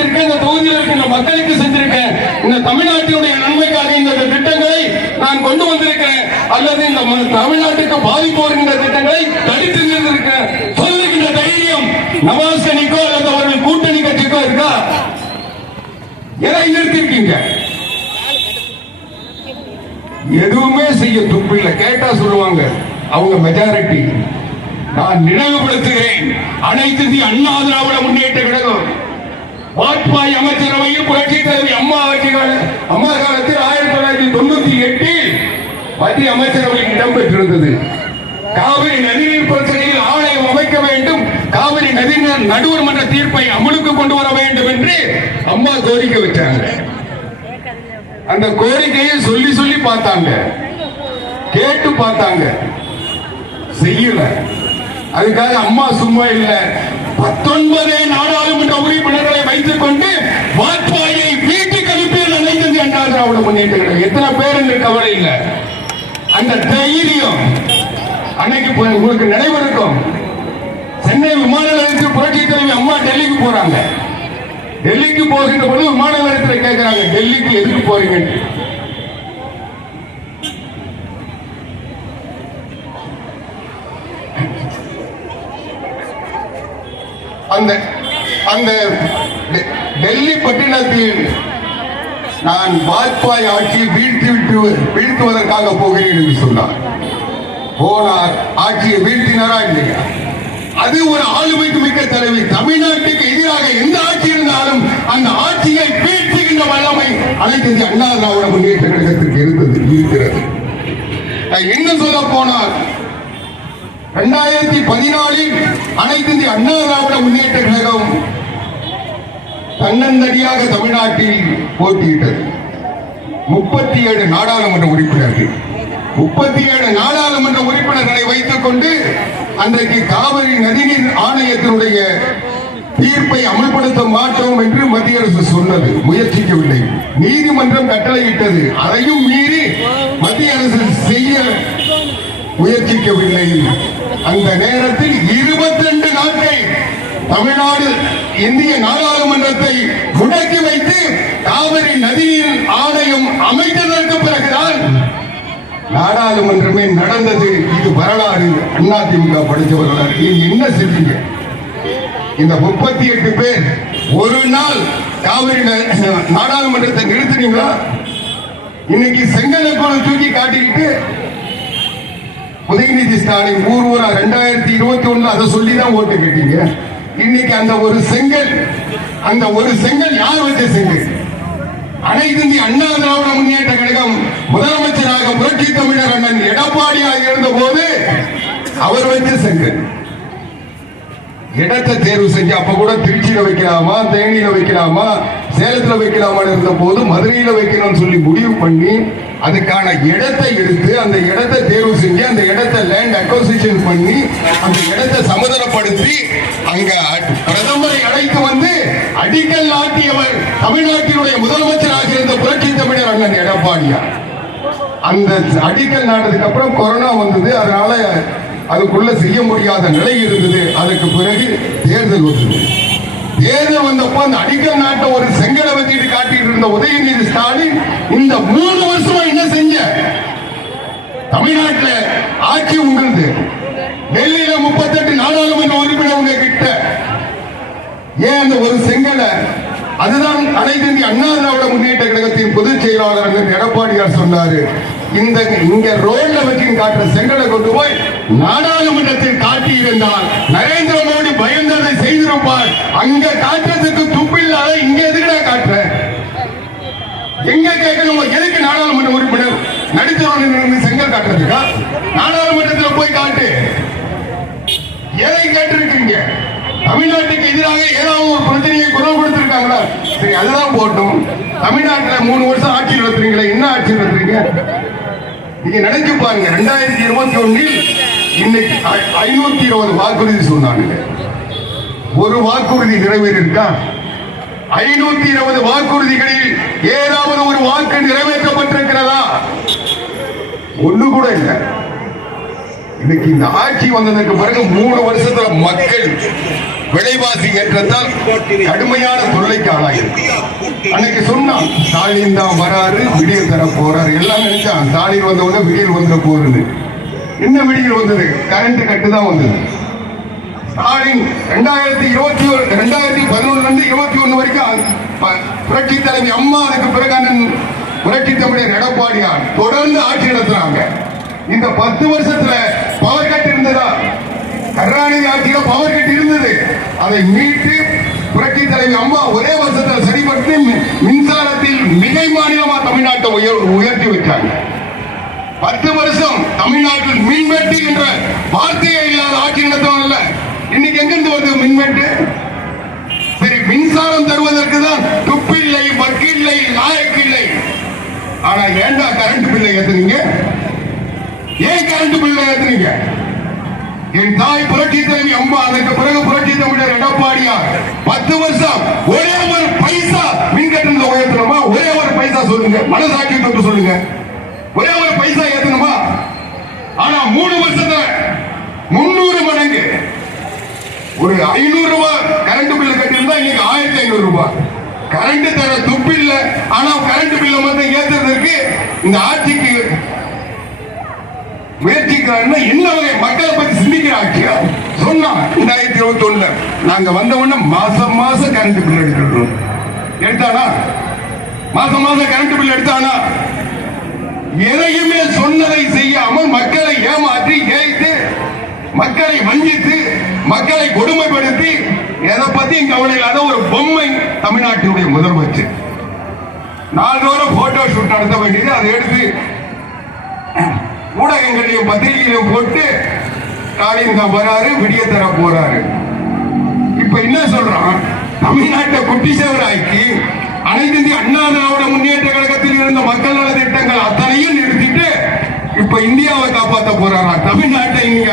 செஞ்சிருக்கேன் இந்த தொகுதியில் இருக்கின்ற மக்களுக்கு செஞ்சிருக்கேன் இந்த தமிழ்நாட்டினுடைய நன்மைக்காக இந்த திட்டங்களை நான் கொண்டு வந்திருக்கிறேன். அல்லது இந்த தமிழ்நாட்டுக்கு பாதிப்பு வருகின்ற திட்டங்களை தடுத்து நிறுத்திருக்கேன் சொல்லுகின்ற தைரியம் நவாஸ் கணிக்கோ அல்லது அவர்கள் கூட்டணி கட்சிக்கோ இருக்கா? எதை நிறுத்திருக்கீங்க எதுவுமே செய்ய துப்பு இல்லை கேட்டா சொல்லுவாங்க அவங்க மெஜாரிட்டி நான் நினைவுபடுத்துகிறேன். அனைத்து அண்ணா திராவிட முன்னேற்ற கழகம். வாஜ்பாய் அமைச்சரவையில் புரட்சி தலைவி அம்மா ஆட்சிகள் அம்மா காலத்தில் ஆயிரத்தி தொள்ளாயிரத்தி தொண்ணூத்தி எட்டில் மத்திய அமைச்சரவையில் இடம்பெற்றிருந்தது. காவிரி நதிநீர் பிரச்சனையில் ஆணையம் அமைக்க வேண்டும் காவிரி நதிநீர் நடுவர் மன்ற தீர்ப்பை அமலுக்கு கொண்டு வர வேண்டும் என்று அம்மா கோரிக்கை வச்சாங்க. அந்த கோரிக்கையை சொல்லி சொல்லி பார்த்தாங்க. கேட்டு பார்த்தாங்க. செய்யல. அதுக்காக அம்மா சும்மா இல்லை. பத்தொன்பதே நாடாளுமன்ற உறுப்பினர்களை வைத்துக் கொண்டு வாஜ்பாயை வீட்டுக்கு அனுப்பியது அனைத்து அண்ணா திராவிட முன்னேற்ற எத்தனை பேர் கவலை இல்லை. அந்த தைரியம் அன்னைக்கு போய் உங்களுக்கு நினைவிருக்கும். சென்னை விமான நிலையத்தில் புரட்சி தலைவி அம்மா டெல்லிக்கு போறாங்க. டெல்லிக்கு போகின்ற பொழுது விமான நிலையத்தில் கேட்கிறாங்க டெல்லிக்கு எதுக்கு போறீங்க அந்த அந்த டெ- டெல்லி பட்டினத்தில் நான் வாஜ்பாய் ஆட்சியை வீழ்த்தி விட்டு வீழ்த்துவதற்காக போகிறேன் என்று சொன்னார். போனார் ஆட்சியை வீழ்த்தினாரா இல்லையா? அது ஒரு ஆளுமைக்கு மிக்க தலைவி தமிழ்நாட்டுக்கு எதிராக எந்த ஆட்சி இருந்தாலும் அந்த ஆட்சியை வீழ்த்துகின்ற வல்லமை அனைத்து அண்ணா திராவிட முன்னேற்ற கழகத்திற்கு இருந்தது இருக்கிறது. என்ன சொல்ல போனால் இரண்டாயிரத்தி பதினாலில் அனைத்து இந்திய அண்ணா திராவிட முன்னேற்ற கழகம் தன்னந்தனியாக தமிழ்நாட்டில் போட்டியிட்டது. முப்பத்தி ஏழு நாடாளுமன்ற உறுப்பினர்கள். முப்பத்தி ஏழு நாடாளுமன்ற உறுப்பினர்களை வைத்துக் கொண்டு அன்றைக்கு காவிரி நதிநீர் ஆணையத்தினுடைய தீர்ப்பை அமல்படுத்த மாட்டோம் என்று மத்திய அரசு சொன்னது. முயற்சிக்கவில்லை. நீதிமன்றம் கட்டளையிட்டது. அதையும் மீறி மத்திய அரசு செய்ய முயற்சிக்கவில்லை. அந்த நேரத்தில் 22 நாட்கள் தமிழ்நாடு இந்திய நாடாளுமன்றத்தை முடக்கி வைத்து காவிரி நதியில் ஆணையம் அமைத்ததற்கு பிறகுதான் நாடாளுமன்றமே நடந்தது. இது வரலாறு. அதிமுக படித்த வரலாறு. நீங்க என்ன செஞ்சீங்க இந்த முப்பத்தி எட்டு பேர் ஒரு நாள் காவிரி நாடாளுமன்றத்தை நிறுத்தினீங்களா? இன்னைக்கு செங்கலை தூக்கி காட்டிக்கிட்டு உதயநிதி ஸ்டாலின் ஊர் ஊரா ரெண்டாயிரத்தி இருபத்தி ஒண்ணுல அதை சொல்லி தான் ஓட்டு கேட்டீங்க. இன்னைக்கு அந்த ஒரு செங்கல் அந்த ஒரு செங்கல் யார் வச்ச செங்கல்? அனைத்து அண்ணா திராவிட முன்னேற்ற கழகம் முதலமைச்சராக புரட்சி தமிழர் அண்ணன் எடப்பாடியாக இருந்த போது அவர் வச்ச செங்கல். இடத்தை தேர்வு செஞ்சு அப்ப கூட திருச்சியில வைக்கலாமா தேனியில வைக்கலாமா சேலத்துல வைக்கலாமான்னு இருந்த போது மதுரையில வைக்கணும்னு சொல்லி முடிவு பண்ணி அதுக்கான இடத்தை எடுத்து அந்த இடத்தை தேர்வு செஞ்சு அந்த இடத்தை லேண்ட் அக்வசிஷன் பண்ணி அந்த இடத்தை சமதளப்படுத்தி அங்க பிரதமரை அழைத்து வந்து அடிக்கல் நாட்டியவர் தமிழ்நாட்டினுடைய முதலமைச்சராக இருந்த புரட்சி தமிழர் அண்ணன் எடப்பாடியார் அந்த அடிக்கல் நாட்டதுக்கு அப்புறம் கொரோனா வந்தது அதனால அதுக்குள்ள செய்ய முடியாத நிலை இருந்தது. அதுக்கு பிறகு தேர்தல் வந்தது. தேர்தல் வந்தப்போ அந்த அடிக்கல் நாட்டை ஒரு செங்கலை வச்சுட்டு காட்டிட்டு இருந்த உதயநிதி ஸ்டாலின் இந்த மூணு வருஷமா என்ன தமிழ்நாட்டில் ஆட்சி உங்களுது டெல்லியில முப்பத்தெட்டு நாடாளுமன்ற உறுப்பினர் உங்க கிட்ட ஏன் அந்த ஒரு செங்கலை அதுதான் அனைத்து அண்ணா திராவிட முன்னேற்ற கழகத்தின் பொதுச் செயலாளர் எடப்பாடியார் சொன்னாரு. இந்த இங்க ரோட்ல வச்சு காட்டுற செங்கலை கொண்டு போய் நாடாளுமன்றத்தில் காட்டி இருந்தால் நரேந்திர மோடி பயந்ததை செய்திருப்பார். அங்க காட்டுறதுக்கு துப்பில்லாத இங்க எதுக்குடா காட்டுற? எங்க கேட்கணும் எதுக்கு நாடாளுமன்ற உறுப்பினர் நடித்தவர்கள் செங்கல் காட்டுறதுக்கா? நாடாளுமன்றத்தில் போய் காட்டு. எதை கேட்டிருக்கீங்க. தமிழ்நாட்டுக்கு எதிராக ஏதாவது ஒரு பிரச்சனையை குரல் கொடுத்திருக்காங்களா? சரி அதுதான் போட்டும். தமிழ்நாட்டுல மூணு வருஷம் ஆட்சி நடத்துறீங்களா என்ன ஆட்சி நடத்துறீங்க நீங்க நினைச்சு பாருங்க ரெண்டாயிரத்தி இருபத்தி ஒன்னில் இன்னைக்கு ஐநூத்தி இருபது வாக்குறுதி சொன்னாங்க ஒரு வாக்குறுதி நிறைவேறியிருக்கா ஐநூத்தி இருபது வாக்குறுதிகளில் ஏதாவது ஒரு வாக்கு நிறைவேற்றப்பட்டிருக்கிறதா? ஒண்ணு கூட இல்லை. இன்னைக்கு இந்த ஆட்சி வந்ததுக்கு பிறகு மூணு வருஷத்துல மக்கள் விலைவாசி ஏற்றத்தால் கடுமையான தொல்லைக்கு ஆளாயிருக்கு. அன்னைக்கு சொன்னான் ஸ்டாலின் தான் வராரு விடியல் தர போறாரு. எல்லாம் நினைச்சான் ஸ்டாலின் வந்தவங்க விடியல் வந்துட போறது என்ன விடியல் வந்தது? கரண்ட் கட்டு தான் வந்தது. ஸ்டாலின் ரெண்டாயிரத்தி இருபத்தி ரெண்டாயிரத்தி பதினொன்னுல இருந்து இருபத்தி ஒண்ணு வரைக்கும் புரட்சி தலைவி அம்மா அதுக்கு பிறகு அண்ணன் புரட்சி தமிழர் எடப்பாடியார் தொடர்ந்து ஆட்சி நடத்துறாங்க. இந்த பத்து வருஷத்துல பவர் கட் இருந்ததா? கருணாநிதி ஆட்சியில பவர் கட் இருந்தது. அதை மீட்டு புரட்சி தலைவி அம்மா ஒரே வருஷத்துல சரிபடுத்தி மின்சாரத்தில் மிகை மாநிலமா தமிழ்நாட்டை உயர் உயர்த்தி வைச்சாங்க. பத்து வருஷம் தமிழ்நாட்டில் மின்வெட்டு என்ற வார்த்தையே இல்லாத ஆட்சி நடத்தவன்ல இன்னைக்கு எங்கிருந்து வருது மின்வெட்டு? சரி மின்சாரம் தருவதற்கு தான் துப்பில்லை வக்கில்லை லாயக்கில்லை ஆனா ஏன்டா கரண்ட் பில்லை ஏத்துறீங்க ஏன் கரண்ட் பில்லை ஏத்துறீங்க என் தாய் புரட்சி தலைவி அம்மா அதற்கு பிறகு புரட்சி தமிழர் எடப்பாடியார் பத்து வருஷம் ஒரே ஒரு பைசா மின் கட்டணத்தை உயர்த்தணுமா ஒரே ஒரு பைசா சொல்லுங்க. மனசாட்சி தொட்டு சொல்லுங்க. ஒரே ஒரு பைசா ஏத்தணுமா? ஆனா மூணு வருஷத்துல முன்னூறு மடங்கு. ஒரு ஐநூறு ரூபாய் கரண்ட் பில்லு கட்டியிருந்தா இன்னைக்கு ஆயிரத்தி ஐநூறு ரூபாய் கரண்ட் தர துப்பில்ல. ஆனா கரண்ட் பில்ல மட்டும் ஏத்துறதுக்கு இந்த ஆட்சிக்கு முயற்சிக்கிறாருன்னா என்ன வகை மக்களை பத்தி சிந்திக்கிற ஆட்சியா? சொன்னா ரெண்டாயிரத்தி இருபத்தி ஒண்ணுல நாங்க வந்தவொடனே மாசம் மாசம் கரண்ட் பில் எடுத்துருக்கோம் எடுத்தானா? மாசம் மாசம் கரண்ட் பில் எடுத்தானா? எதையுமே சொன்னதை செய்யாமல் மக்களை ஏமாற்றி ஏய்த்து மக்களை வஞ்சித்து மக்களை கொடுமைப்படுத்தி எதை பத்தியும் கவலை இல்லாத ஒரு பொம்மை தமிழ்நாட்டினுடைய முதலமைச்சர் நாள்தோறும் போட்டோ ஷூட் நடத்த வேண்டியது. அதை எடுத்து ஊடகங்களையும் பத்திரிகையிலும் போட்டு ஸ்டாலின் தான் வராரு விடிய தர போறாரு. இப்ப என்ன சொல்றான்? தமிழ்நாட்டை குட்டிச்சவராக்கி அனைத்து இந்திய அண்ணா திராவிட முன்னேற்ற கழகத்தில் இருந்த மக்கள் நல திட்டங்கள் அத்தனையும் நிறுத்திட்டு இப்ப இந்தியாவை காப்பாற்ற போறாரா? தமிழ்நாட்டை நீங்க